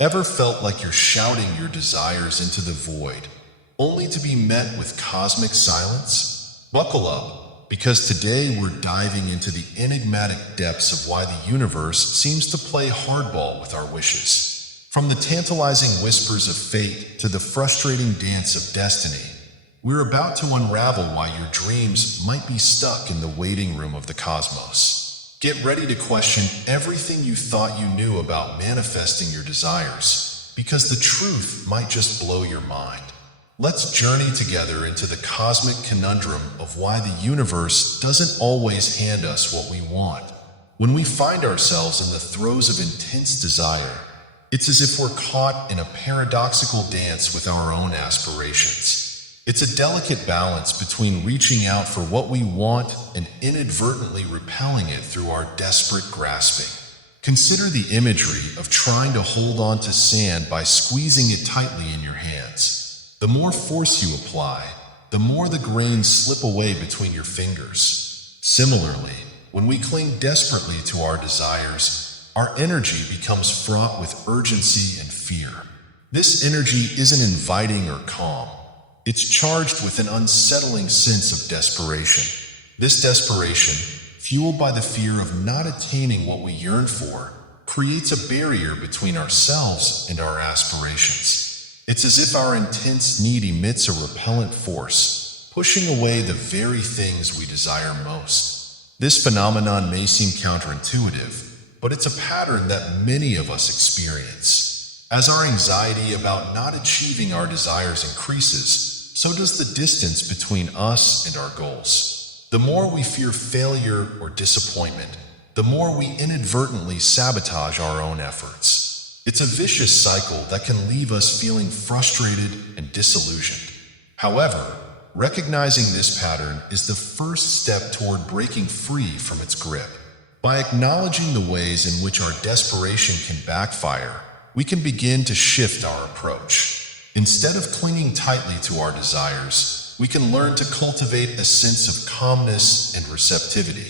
Ever felt like you're shouting your desires into the void, only to be met with cosmic silence? Buckle up, because today we're diving into the enigmatic depths of why the universe seems to play hardball with our wishes. From the tantalizing whispers of fate to the frustrating dance of destiny, we're about to unravel why your dreams might be stuck in the waiting room of the cosmos. Get ready to question everything you thought you knew about manifesting your desires, because the truth might just blow your mind. Let's journey together into the cosmic conundrum of why the universe doesn't always hand us what we want. When we find ourselves in the throes of intense desire, it's as if we're caught in a paradoxical dance with our own aspirations. It's a delicate balance between reaching out for what we want and inadvertently repelling it through our desperate grasping. Consider the imagery of trying to hold on to sand by squeezing it tightly in your hands. The more force you apply, the more the grains slip away between your fingers. Similarly, when we cling desperately to our desires, our energy becomes fraught with urgency and fear. This energy isn't inviting or calm. It's charged with an unsettling sense of desperation. This desperation, fueled by the fear of not attaining what we yearn for, creates a barrier between ourselves and our aspirations. It's as if our intense need emits a repellent force, pushing away the very things we desire most. This phenomenon may seem counterintuitive, but it's a pattern that many of us experience. As our anxiety about not achieving our desires increases, so does the distance between us and our goals. The more we fear failure or disappointment, the more we inadvertently sabotage our own efforts. It's a vicious cycle that can leave us feeling frustrated and disillusioned. However, recognizing this pattern is the first step toward breaking free from its grip. By acknowledging the ways in which our desperation can backfire, we can begin to shift our approach. Instead of clinging tightly to our desires, we can learn to cultivate a sense of calmness and receptivity.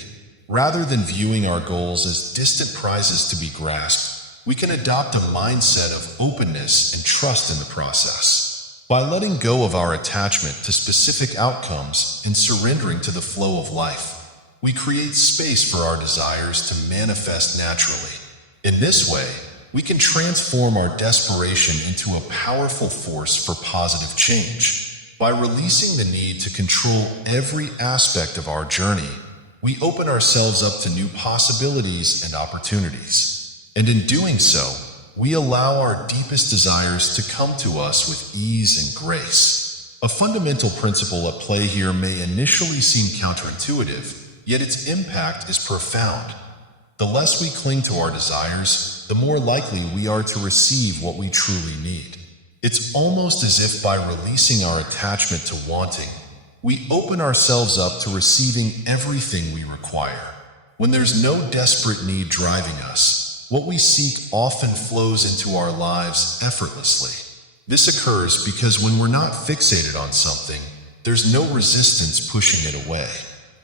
Rather than viewing our goals as distant prizes to be grasped, we can adopt a mindset of openness and trust in the process. By letting go of our attachment to specific outcomes and surrendering to the flow of life, we create space for our desires to manifest naturally. In this way, we can transform our desperation into a powerful force for positive change. By releasing the need to control every aspect of our journey, we open ourselves up to new possibilities and opportunities. And in doing so, we allow our deepest desires to come to us with ease and grace. A fundamental principle at play here may initially seem counterintuitive, yet its impact is profound. The less we cling to our desires, the more likely we are to receive what we truly need. It's almost as if by releasing our attachment to wanting, we open ourselves up to receiving everything we require. When there's no desperate need driving us, what we seek often flows into our lives effortlessly. This occurs because when we're not fixated on something, there's no resistance pushing it away.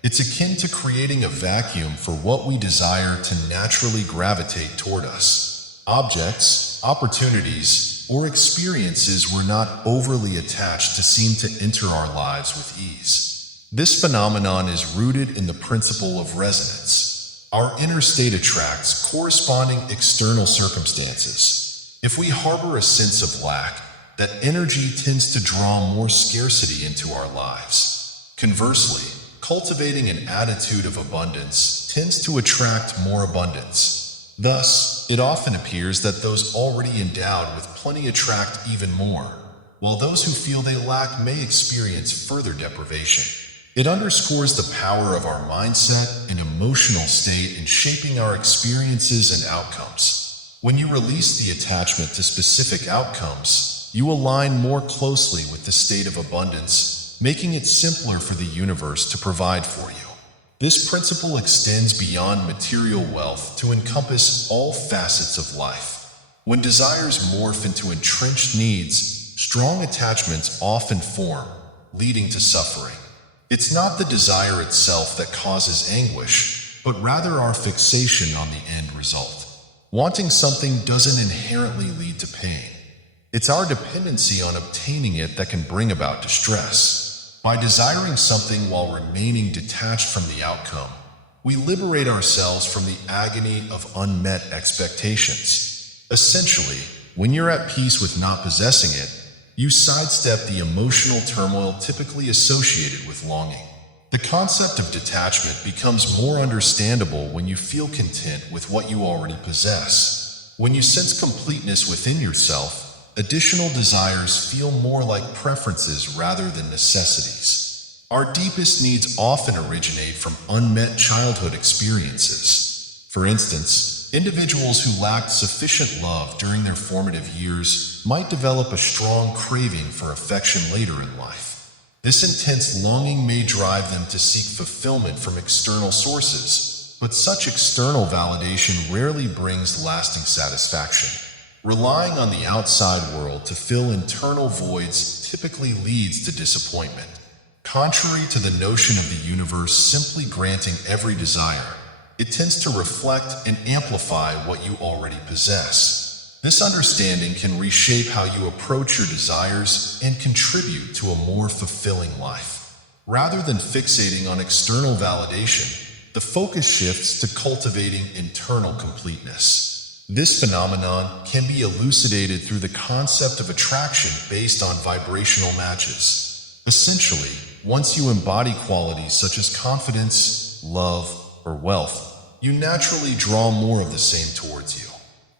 It's akin to creating a vacuum for what we desire to naturally gravitate toward us. Objects, opportunities, or experiences we're not overly attached to seem to enter our lives with ease. This phenomenon is rooted in the principle of resonance. Our inner state attracts corresponding external circumstances. If we harbor a sense of lack, that energy tends to draw more scarcity into our lives. Conversely, cultivating an attitude of abundance tends to attract more abundance. Thus, it often appears that those already endowed with plenty attract even more, while those who feel they lack may experience further deprivation. It underscores the power of our mindset and emotional state in shaping our experiences and outcomes. When you release the attachment to specific outcomes, you align more closely with the state of abundance, making it simpler for the universe to provide for you. This principle extends beyond material wealth to encompass all facets of life. When desires morph into entrenched needs, strong attachments often form, leading to suffering. It's not the desire itself that causes anguish, but rather our fixation on the end result. Wanting something doesn't inherently lead to pain. It's our dependency on obtaining it that can bring about distress. By desiring something while remaining detached from the outcome, we liberate ourselves from the agony of unmet expectations. Essentially, when you're at peace with not possessing it, you sidestep the emotional turmoil typically associated with longing. The concept of detachment becomes more understandable when you feel content with what you already possess. When you sense completeness within yourself, additional desires feel more like preferences rather than necessities. Our deepest needs often originate from unmet childhood experiences. For instance, individuals who lacked sufficient love during their formative years might develop a strong craving for affection later in life. This intense longing may drive them to seek fulfillment from external sources, but such external validation rarely brings lasting satisfaction. Relying on the outside world to fill internal voids typically leads to disappointment. Contrary to the notion of the universe simply granting every desire, it tends to reflect and amplify what you already possess. This understanding can reshape how you approach your desires and contribute to a more fulfilling life. Rather than fixating on external validation, the focus shifts to cultivating internal completeness. This phenomenon can be elucidated through the concept of attraction based on vibrational matches. Essentially, once you embody qualities such as confidence, love, or wealth, you naturally draw more of the same towards you.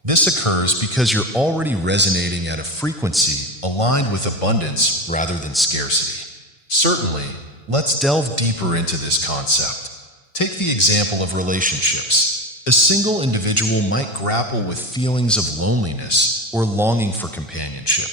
This occurs because you're already resonating at a frequency aligned with abundance rather than scarcity. Certainly, let's delve deeper into this concept. Take the example of relationships. A single individual might grapple with feelings of loneliness or longing for companionship.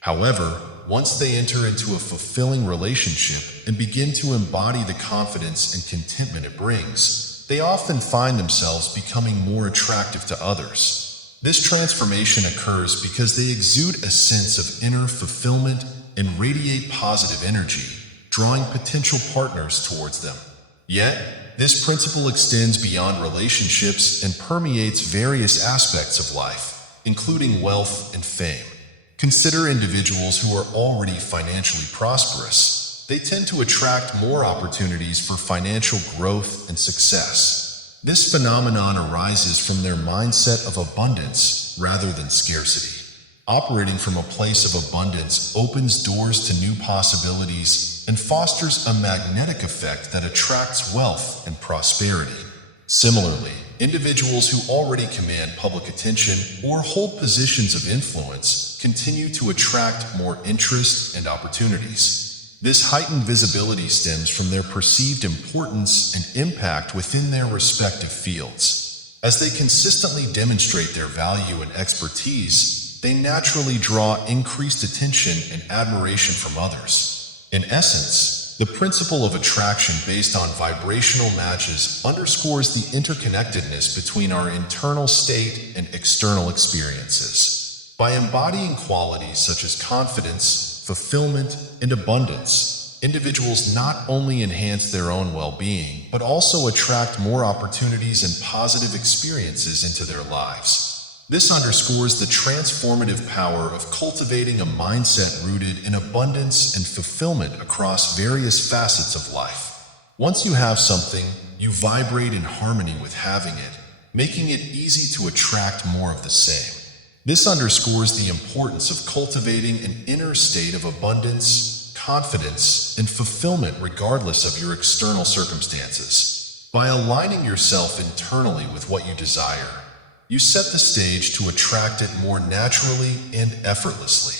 However, once they enter into a fulfilling relationship and begin to embody the confidence and contentment it brings, they often find themselves becoming more attractive to others. This transformation occurs because they exude a sense of inner fulfillment and radiate positive energy, drawing potential partners towards them. Yet, this principle extends beyond relationships and permeates various aspects of life, including wealth and fame. Consider individuals who are already financially prosperous. They tend to attract more opportunities for financial growth and success. This phenomenon arises from their mindset of abundance rather than scarcity. Operating from a place of abundance opens doors to new possibilities and fosters a magnetic effect that attracts wealth and prosperity. Similarly, individuals who already command public attention or hold positions of influence continue to attract more interest and opportunities. This heightened visibility stems from their perceived importance and impact within their respective fields. As they consistently demonstrate their value and expertise, they naturally draw increased attention and admiration from others. In essence, the principle of attraction based on vibrational matches underscores the interconnectedness between our internal state and external experiences. By embodying qualities such as confidence, fulfillment, and abundance, individuals not only enhance their own well-being, but also attract more opportunities and positive experiences into their lives. This underscores the transformative power of cultivating a mindset rooted in abundance and fulfillment across various facets of life. Once you have something, you vibrate in harmony with having it, making it easy to attract more of the same. This underscores the importance of cultivating an inner state of abundance, confidence, and fulfillment regardless of your external circumstances. By aligning yourself internally with what you desire, you set the stage to attract it more naturally and effortlessly.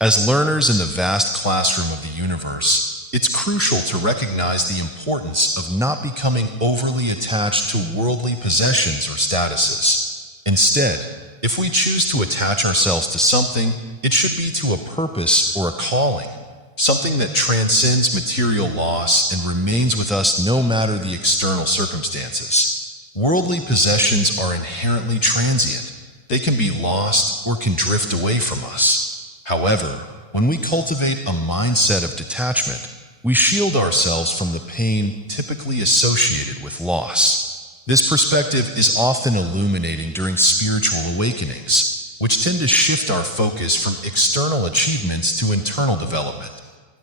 As learners in the vast classroom of the universe, it's crucial to recognize the importance of not becoming overly attached to worldly possessions or statuses. Instead, if we choose to attach ourselves to something, it should be to a purpose or a calling, something that transcends material loss and remains with us no matter the external circumstances. Worldly possessions are inherently transient. They can be lost or can drift away from us. However, when we cultivate a mindset of detachment, we shield ourselves from the pain typically associated with loss. This perspective is often illuminating during spiritual awakenings, which tend to shift our focus from external achievements to internal development.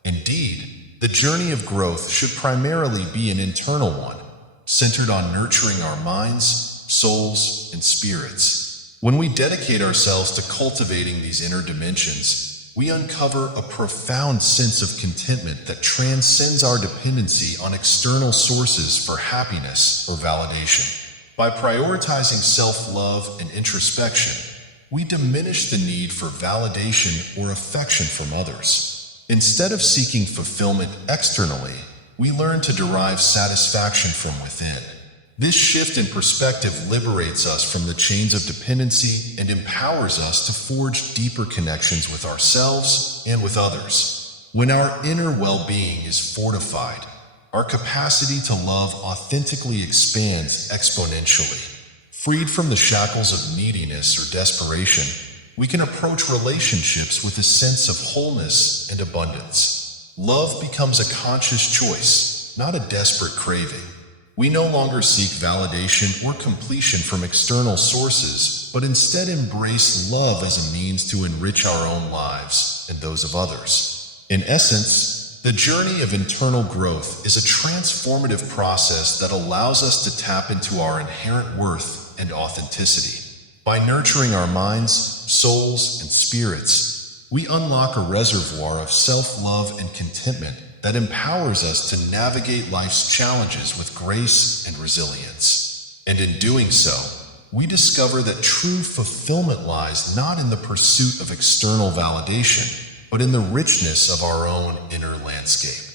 Indeed, the journey of growth should primarily be an internal one, centered on nurturing our minds, souls, and spirits. When we dedicate ourselves to cultivating these inner dimensions, we uncover a profound sense of contentment that transcends our dependency on external sources for happiness or validation. By prioritizing self-love and introspection, we diminish the need for validation or affection from others. Instead of seeking fulfillment externally, we learn to derive satisfaction from within. This shift in perspective liberates us from the chains of dependency and empowers us to forge deeper connections with ourselves and with others. When our inner well-being is fortified, our capacity to love authentically expands exponentially. Freed from the shackles of neediness or desperation, we can approach relationships with a sense of wholeness and abundance. Love becomes a conscious choice, not a desperate craving. We no longer seek validation or completion from external sources, but instead embrace love as a means to enrich our own lives and those of others. In essence, the journey of internal growth is a transformative process that allows us to tap into our inherent worth and authenticity. By nurturing our minds, souls, and spirits, we unlock a reservoir of self-love and contentment that empowers us to navigate life's challenges with grace and resilience. And in doing so, we discover that true fulfillment lies not in the pursuit of external validation, but in the richness of our own inner landscape.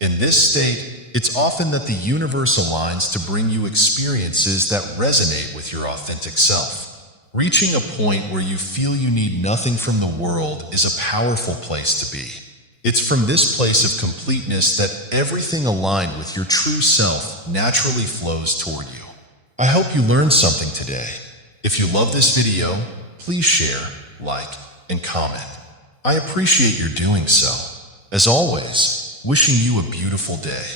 In this state, it's often that the universe aligns to bring you experiences that resonate with your authentic self. Reaching a point where you feel you need nothing from the world is a powerful place to be. It's from this place of completeness that everything aligned with your true self naturally flows toward you. I hope you learned something today. If you love this video, please share, like, and comment. I appreciate your doing so. As always, wishing you a beautiful day.